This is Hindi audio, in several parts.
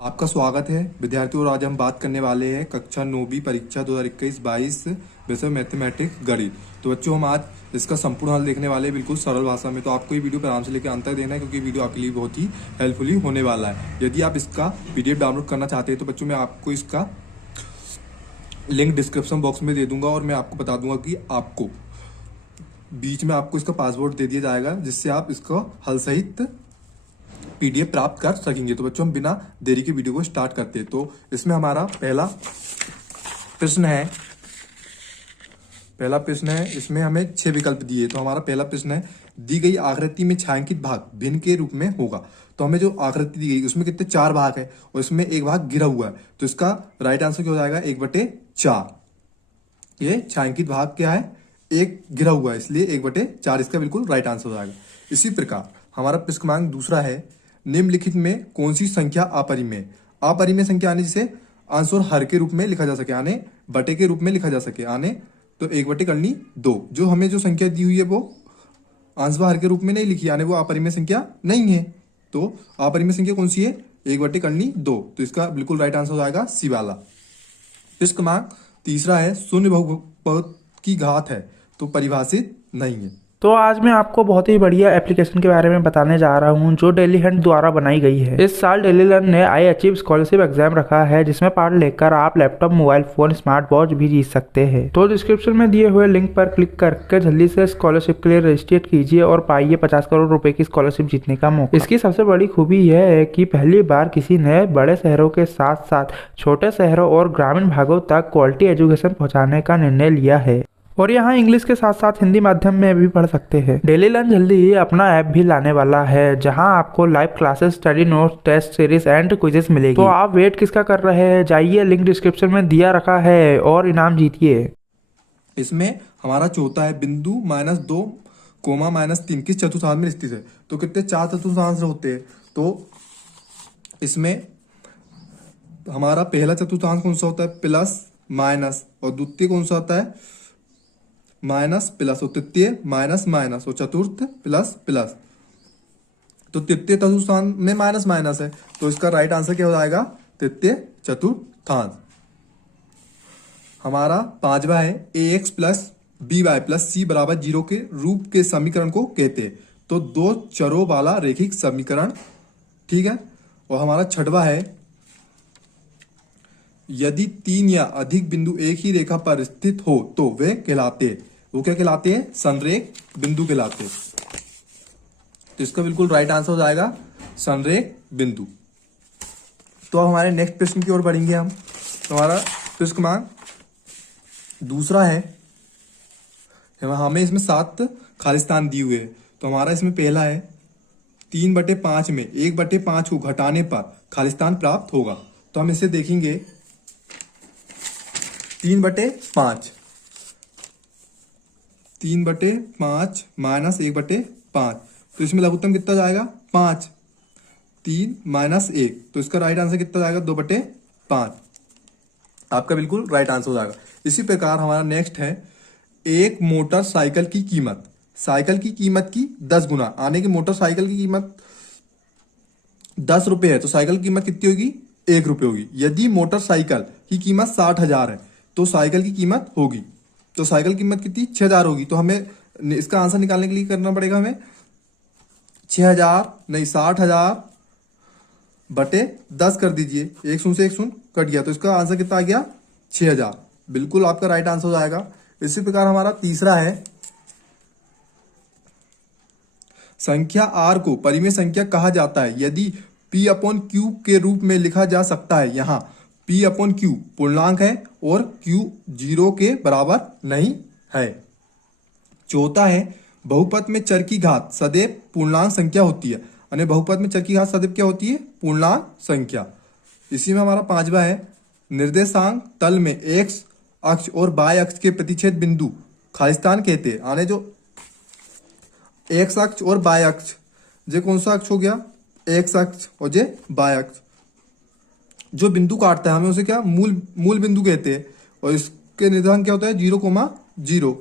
आपका स्वागत है विद्यार्थियों। और आज हम बात करने वाले हैं कक्षा 9वीं परीक्षा 2021-22 विषय मैथमेटिक्स गणित। तो बच्चों हम आज इसका संपूर्ण हल देखने वाले हैं बिल्कुल सरल भाषा में। तो आपको ये वीडियो आराम से लेकर अंत तक देखना है क्योंकि वीडियो आपके लिए बहुत ही हेल्पफुली होने वाला है। यदि आप इसका PDF डाउनलोड करना चाहते हैं तो बच्चों मैं आपको इसका लिंक डिस्क्रिप्शन बॉक्स में दे दूंगा और मैं आपको बता दूंगा कि आपको बीच में आपको इसका पासवर्ड दे दिया जाएगा जिससे आप इसका हल सहित PDF प्राप्त कर सकेंगे। तो बच्चों हम बिना देरी के वीडियो को स्टार्ट करते हैं। तो इसमें हमारा पहला प्रश्न है। इसमें हमें 6 विकल्प दिए। तो हमारा पहला प्रश्न है, दी गई आकृति में छायांकित भाग भिन्न के रूप में होगा। तो हमें जो आकृति दी गई उसमें कितने 4 भाग है और इसमें एक भाग गिरा हुआ है। तो इसका राइट आंसर क्या हो जाएगा? 1/4। ये छायांकित भाग क्या है? एक गिरा हुआ है, इसलिए 1/4 इसका बिल्कुल राइट आंसर हो जाएगा। इसी प्रकार हमारा प्रश्न क्रमांक दूसरा है, निम्नलिखित में कौन सी संख्या अपरिमेय? अपरिमेय संख्या आने जिसे अंश और हर के रूप में लिखा जा सके, आने बटे के रूप में लिखा जा सके, आने तो 1/2। जो हमें जो संख्या दी हुई है वो अंश व हर के रूप में नहीं लिखी, यानी वो अपरिमेय संख्या नहीं है। तो अपरिमेय संख्या कौन सी है? 1/2। तो इसका बिल्कुल राइट आंसर हो जाएगा सी वाला। प्रश्न क्रमांक तीसरा है, शून्य बहुपद की घात है तो परिभाषित नहीं है। तो आज मैं आपको बहुत ही बढ़िया एप्लीकेशन के बारे में बताने जा रहा हूं जो डेली हंट द्वारा बनाई गई है। इस साल डेली लर्न ने आई अचीव स्कॉलरशिप एग्जाम रखा है जिसमें पार्ट लेकर आप laptop, mobile phone, smart watch भी जीत सकते हैं। तो डिस्क्रिप्शन में दिए हुए लिंक पर क्लिक करके जल्दी से स्कॉलरशिप के लिए रजिस्ट्रेट कीजिए और पाइए 50 करोड़ रुपए की स्कॉलरशिप जीतने का मौका। इसकी सबसे बड़ी खूबी यह है कि पहली बार किसी ने बड़े शहरों के साथ साथ छोटे शहरों और ग्रामीण भागों तक क्वालिटी एजुकेशन पहुँचाने का निर्णय लिया है और यहाँ इंग्लिश के साथ साथ हिंदी माध्यम में भी पढ़ सकते हैं। डेली लर्न जल्दी ही अपना ऐप भी लाने वाला है जहाँ आपको live classes, study notes, test series and quizzes मिलेगी। तो आप वेट किसका कर रहे हैं? जाइए, लिंक डिस्क्रिप्शन में दिया रखा है और इनाम जीतिए। इसमें हमारा चौथा है, बिंदु -2, -3 किस चतुर्थांश में स्थित है? तो कितने 4 चतुर्थांश होते हैं। तो इसमें हमारा पहला चतुर्थांश कौन सा होता है? Plus minus. और द्वितीय कौन सा होता है? Minus plus. और तृतीय माइनस माइनस। और चतुर्थ प्लस प्लस। तो तृतीय चतुर्थांश में माइनस माइनस है तो इसका राइट आंसर क्या हो जाएगा? तृतीय चतुर्थांश। हमारा पांचवा है, ax plus by plus c बराबर 0 के रूप के समीकरण को कहते हैं। तो 2 चरों वाला रैखिक समीकरण, ठीक है। और हमारा छठवा है, यदि 3 या अधिक बिंदु एक ही रेखा पर स्थित हो तो वे कहलाते हैं, वो क्या कहलाते हैं? संरेख बिंदु कहलाते हैं। तो इसका बिल्कुल राइट आंसर हो जाएगा संरेख बिंदु। तो अब हमारे नेक्स्ट प्रश्न की ओर बढ़ेंगे हम। तो हमारा प्रश्न क्रमांक दूसरा है, हमें इसमें 7 खालिस्तान दिए हुए हैं। तो हमारा इसमें पहला है, 3/5 में 1/5 को घटाने पर खालिस्तान प्राप्त होगा। तो हम इसे देखेंगे, 3/5 माइनस 1/5। तो इसमें लघुत्तम कितना जाएगा? 5। 3 माइनस 1। तो इसका राइट आंसर कितना जाएगा? 2/5। आपका बिल्कुल राइट आंसर हो जाएगा। इसी प्रकार हमारा नेक्स्ट है, एक मोटरसाइकिल की कीमत साइकिल की कीमत की 10 गुना, आने की मोटरसाइकिल की कीमत 10 रुपए है तो साइकिल की कीमत कितनी होगी? 1 रुपए होगी। यदि मोटरसाइकिल की कीमत 60,000 है तो साइकिल की कीमत होगी, तो साइकिल की कीमत कितनी? 6,000 होगी। तो हमें इसका आंसर निकालने के लिए करना पड़ेगा हमें 60,000 बटे 10 कर दीजिए। 1 शून्य से 1 शून्य कट गया तो इसका आंसर कितना आ गया? 6,000। बिल्कुल आपका राइट आंसर हो जाएगा। इसी प्रकार हमारा तीसरा है, संख्या r को परिमेय संख्या कहा जाता है यदि P/Q के रूप में लिखा जा सकता है। यहाँ P/Q पूर्णांक है और Q 0 के बराबर नहीं है। चौथा है, बहुपद में चर की घात सदैव पूर्णांक संख्या होती है, यानी बहुपद में चर की घात सदैव क्या होती है? पूर्णांक संख्या। इसी में हमारा पांचवा है, निर्देशांक तल में x अक्ष और y अक्ष के प्रतिच्छेद बिंदु खालिस्तान कहते हैं। आने जो x अक्ष और y अक्ष, जे कौन सा अक्ष हो गया? x अक्ष और जे y अक्ष। जो बिंदु काटता है हमें उसे क्या? मूल बिंदु कहते हैं। और इसके निर्देशांक क्या होता है? 0,0।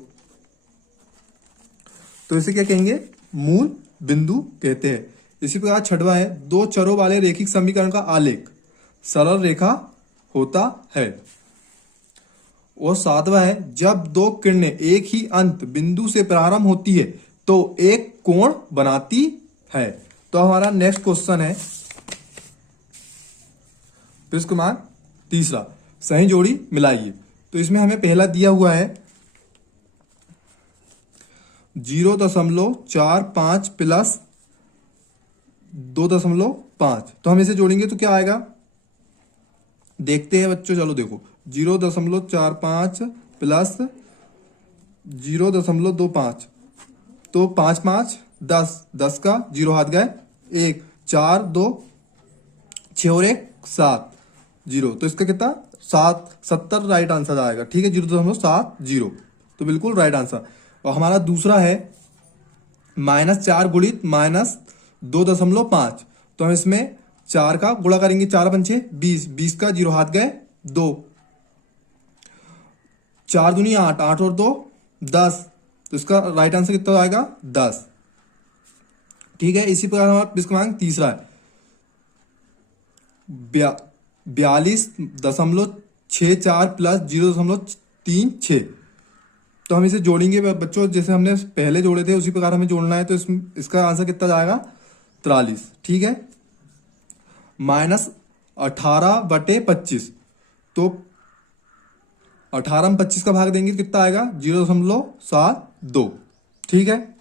तो इसे क्या कहेंगे? मूल बिंदु कहते हैं। इसी प्रकार छठवा है, 2 चरों वाले रैखिक समीकरण का आलेख सरल रेखा होता है। और सातवां है, जब दो किरणें एक ही अंत बिंदु से प्रारंभ होती है तो एक कोण बनाती है। तो हमारा नेक्स्ट क्वेश्चन है प्रश्न क्रमांक तीसरा, सही जोड़ी मिलाइए। तो इसमें हमें पहला दिया हुआ है 0.45 प्लस 2.5। तो हम इसे जोड़ेंगे तो क्या आएगा, देखते हैं बच्चों। चलो देखो, 0.45 प्लस 0.25, तो 5 5 10, 10 का 0 हाथ गए 1, 4 2 6 और 1 7 0। तो इसका कितना 70 राइट आंसर आएगा। ठीक है, 0.70, तो बिल्कुल राइट आंसर। और हमारा दूसरा है -4 गुणित -2.5। तो हम इसमें 4 का गुणा करेंगे, 4 पंचे 20, 20 का 0 हाथ गए 2, 4 दूनी 8, 8 और 2 10। तो इसका राइट आंसर कितना आएगा 10। ठीक है, इसी प्रकार हमारा प्रश्न क्रमांक तीसरा है 42.64 प्लस 0.36। तो हम इसे जोड़ेंगे बच्चों, जैसे हमने पहले जोड़े थे उसी प्रकार हमें जोड़ना है। तो इसका आंसर कितना जाएगा 43। ठीक है, -18/25। तो 18 में 25 का भाग देंगे कितना आएगा 0.72। ठीक है,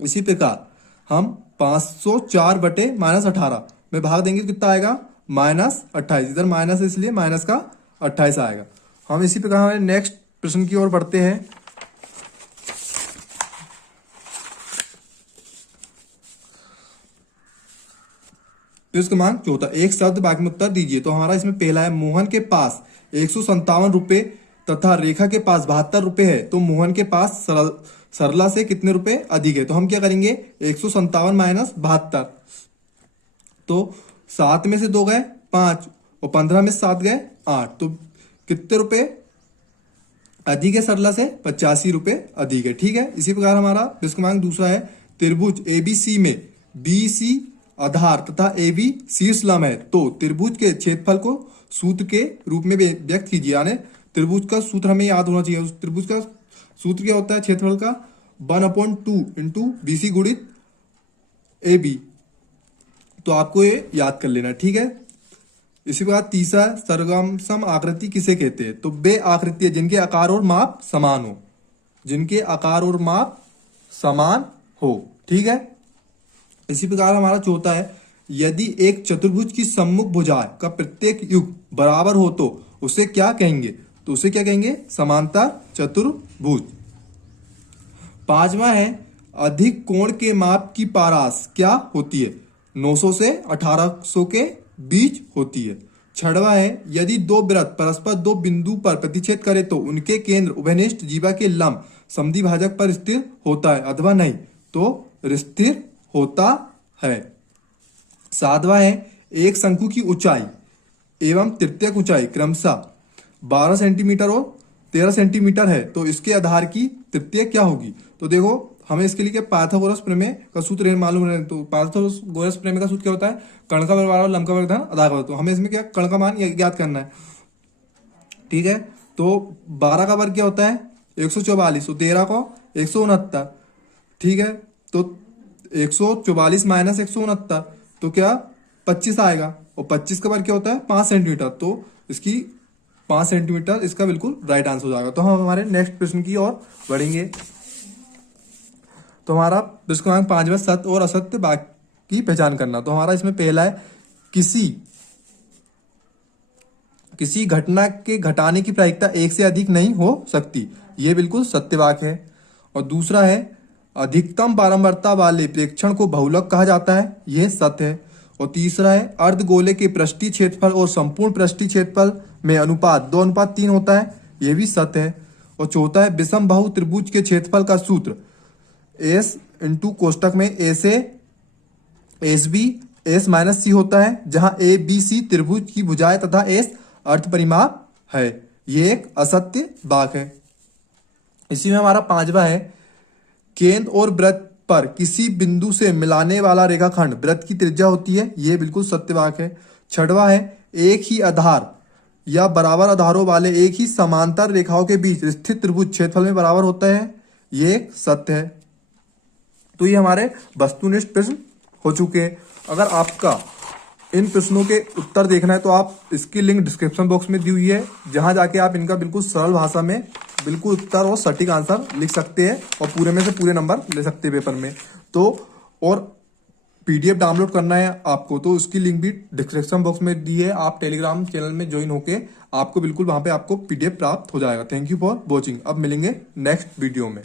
इसी प्रकार हम 504/-18 में भाग देंगे कितना आएगा -28। इधर माइनस है इसलिए माइनस का 28 आएगा। हम इसी प्रकार हमारे नेक्स्ट प्रश्न की ओर बढ़ते हैं। प्रश्न क्रमांक चौथा, एक शब्द वाक्य में उत्तर दीजिए। तो हमारा इसमें पहला है, मोहन के पास 157 रुपए तथा रेखा के पास 72 रुपए है, तो मोहन के पास सरला से कितने रुपए अधिक है। तो हम क्या करेंगे 157 माइनस 72। तो 7 में से 2 गए 5 और 15 में से 7 गए 8। तो कितने रुपए अधिक है सरला से 85 रुपए अधिक है। ठीक है, इसी प्रकार हमारा प्रश्न क्रमांक दूसरा है, त्रिभुज एबीसी में बीसी आधार तथा एबी शीर्ष लंब है, तो त्रिभुज के क्षेत्रफल को सूत्र के रूप में व्यक्त कीजिए। यानी त्रिभुज का सूत्र हमें याद होना चाहिए। त्रिभुज का सूत्र क्या होता है क्षेत्रफल का 1/2 इंटू बीसी गुणित एबी। तो आपको ये याद कर लेना। ठीक है, इसी प्रकार तीसरा, सरगम आकृति किसे कहते हैं। तो वे आकृतियां जिनके आकार और माप समान हो, जिनके आकार और माप समान हो। ठीक है, इसी प्रकार हमारा चौथा है, यदि एक चतुर्भुज की सम्मुख भुजाएं का प्रत्येक युग बराबर हो तो उसे क्या कहेंगे। तो उसे क्या कहेंगे समांतर चतुर्भुज। पांचवा है, अधिक कोण के माप की पारास क्या होती है। 900 से 1800 के बीच होती है। छठवां है, यदि दो वृत्त परस्पर दो बिंदु पर प्रतिच्छेद करे तो उनके केंद्र उभयनिष्ठ जीवा के लंब समद्वि भाजक पर स्थिर होता है अथवा नहीं। तो स्थिर होता है। सातवां है, एक शंकु की ऊंचाई एवं तृतीयक ऊंचाई क्रमशः 12 सेंटीमीटर और 13 सेंटीमीटर है, तो इसके आधार की तृतीयक क्या होगी। तो देखो हमें इसके लिए पाइथागोरस प्रमेय का सूत्र मालूम है। तो पाइथागोरस प्रमेय का सूत्र क्या होता है, कर्ण का व्यवहार और लंब का व्यवधान आधार का। तो हमें इसमें क्या कर्ण का मान ज्ञात करना है। ठीक है, तो 12 का वर्ग क्या होता है 144 और 13 को 169। ठीक है, तो 144 माइनस 169 तो क्या 25 आएगा, और 25 का वर्ग क्या होता है 5 सेंटीमीटर। तो इसकी 5 सेंटीमीटर इसका बिल्कुल राइट आंसर हो जाएगा। तो हम हमारे नेक्स्ट प्रश्न की ओर बढ़ेंगे। तो हमारा प्रश्न क्रमांक 5वां, सत्य और असत्य वाक्य की पहचान करना। तो हमारा इसमें पहला है, किसी घटना के घटाने की प्रायिकता एक से अधिक नहीं हो सकती, यह बिल्कुल सत्य वाक्य है। और दूसरा है, अधिकतम बारंबारता वाले प्रेक्षण को बहुलक कहा जाता है, यह सत्य है। और तीसरा है, अर्धगोले के पृष्ठीय क्षेत्रफल और संपूर्ण पृष्ठीय क्षेत्रफल में अनुपात 2:3 होता है, यह भी सत्य है। और चौथा है, विषम बाहु त्रिभुज के क्षेत्रफल का सूत्र S इंटू कोष्टक में A से SB S माइनस C होता है, जहां ABC त्रिभुज की भुजाएं तथा S अर्थ परिमाप है, यह एक असत्य वाक्य है। इसी में हमारा 5वां है, केंद्र और वृत्त पर किसी बिंदु से मिलाने वाला रेखाखंड वृत्त की त्रिज्या होती है, यह बिल्कुल सत्य वाक्य है। 6वां है, एक ही आधार या बराबर आधारों वाले एक ही समांतर रेखाओं के बीच स्थित त्रिभुज क्षेत्रफल में बराबर होता है, ये एक सत्य है। तो ये हमारे वस्तुनिष्ठ प्रश्न हो चुके हैं। अगर आपका इन प्रश्नों के उत्तर देखना है तो आप इसकी लिंक डिस्क्रिप्शन बॉक्स में दी हुई है, जहां जाके आप इनका बिल्कुल सरल भाषा में बिल्कुल उत्तर और सटीक आंसर लिख सकते हैं और पूरे में से पूरे नंबर ले सकते हैं पेपर में। तो और पीडीएफ डाउनलोड करना है आपको तो उसकी लिंक भी डिस्क्रिप्शन बॉक्स में दी है। आप टेलीग्राम चैनल में ज्वाइन होके आपको बिल्कुल वहां पे आपको पीडीएफ प्राप्त हो जाएगा। Thank you for watching. अब मिलेंगे नेक्स्ट वीडियो में।